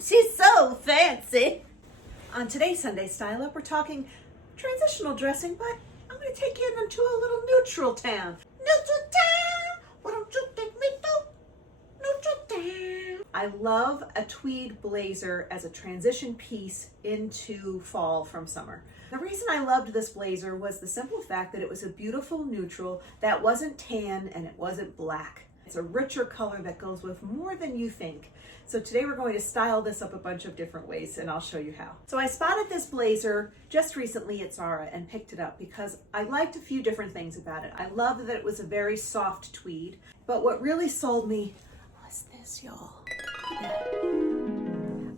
She's so fancy. On today's Sunday Style Up, we're talking transitional dressing, but I'm going to take you into a little neutral town. Neutral town! Why don't you take me to neutral town? I love a tweed blazer as a transition piece into fall from summer. The reason I loved this blazer was the simple fact that it was a beautiful neutral that wasn't tan and it wasn't black. It's a richer color that goes with more than you think. So today we're going to style this up a bunch of different ways and I'll show you how. So I spotted this blazer just recently at Zara and picked it up because I liked a few different things about it. I loved that it was a very soft tweed, but what really sold me was this, y'all.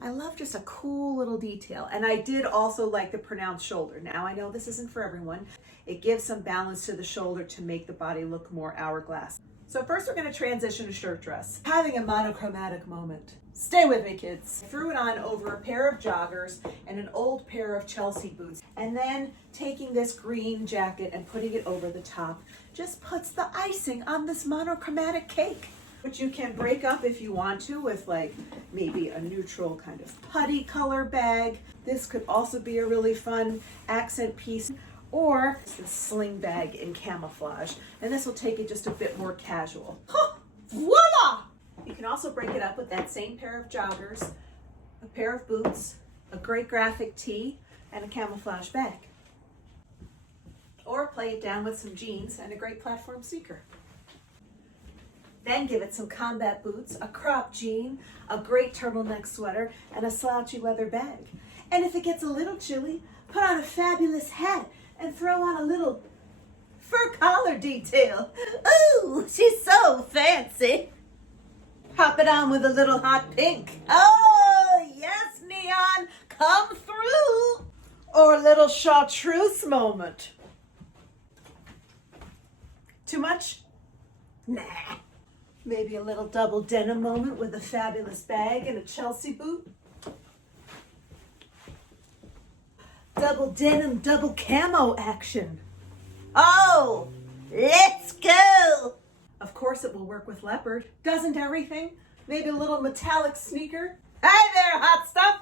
I love just a cool little detail. And I did also like the pronounced shoulder. Now I know this isn't for everyone. It gives some balance to the shoulder to make the body look more hourglass. So first we're going to transition to shirt dress. Having a monochromatic moment. Stay with me, kids. I threw it on over a pair of joggers and an old pair of Chelsea boots. And then taking this green jacket and putting it over the top just puts the icing on this monochromatic cake, which you can break up if you want to with like maybe a neutral kind of putty color bag. This could also be a really fun accent piece. Or the sling bag in camouflage. And this will take it just a bit more casual. Huh, voila! You can also break it up with that same pair of joggers, a pair of boots, a great graphic tee, and a camouflage bag. Or play it down with some jeans and a great platform sneaker. Then give it some combat boots, a cropped jean, a great turtleneck sweater, and a slouchy leather bag. And if it gets a little chilly, put on a fabulous hat and throw on a little fur collar detail. Ooh, she's so fancy. Pop it on with a little hot pink. Oh, yes, neon, come through. Or a little chartreuse moment. Too much? Nah. Maybe a little double denim moment with a fabulous bag and a Chelsea boot. Double denim, double camo action. Oh, let's go. Of course it will work with leopard. Doesn't everything? Maybe a little metallic sneaker. Hi there, hot stuff.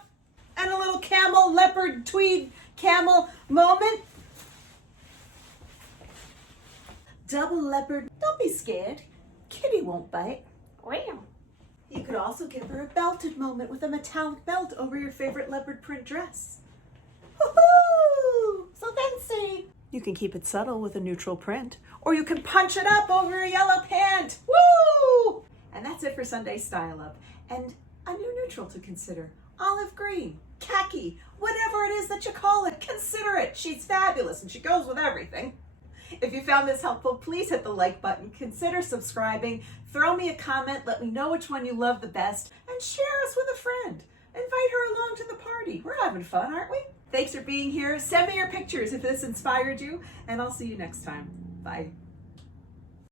And a little camel, leopard, tweed, camel moment. Double leopard. Don't be scared. Kitty won't bite. Wow. You could also give her a belted moment with a metallic belt over your favorite leopard print dress. Woohoo! So fancy! You can keep it subtle with a neutral print, or you can punch it up over a yellow pant. Woo! And that's it for Sunday Style Up. And a new neutral to consider. Olive green, khaki, whatever it is that you call it, consider it. She's fabulous and she goes with everything. If you found this helpful, please hit the like button, consider subscribing, throw me a comment, let me know which one you love the best, and share us with a friend. Invite her along to the party. We're having fun, aren't we? Thanks for being here. Send me your pictures if this inspired you, and I'll see you next time. Bye.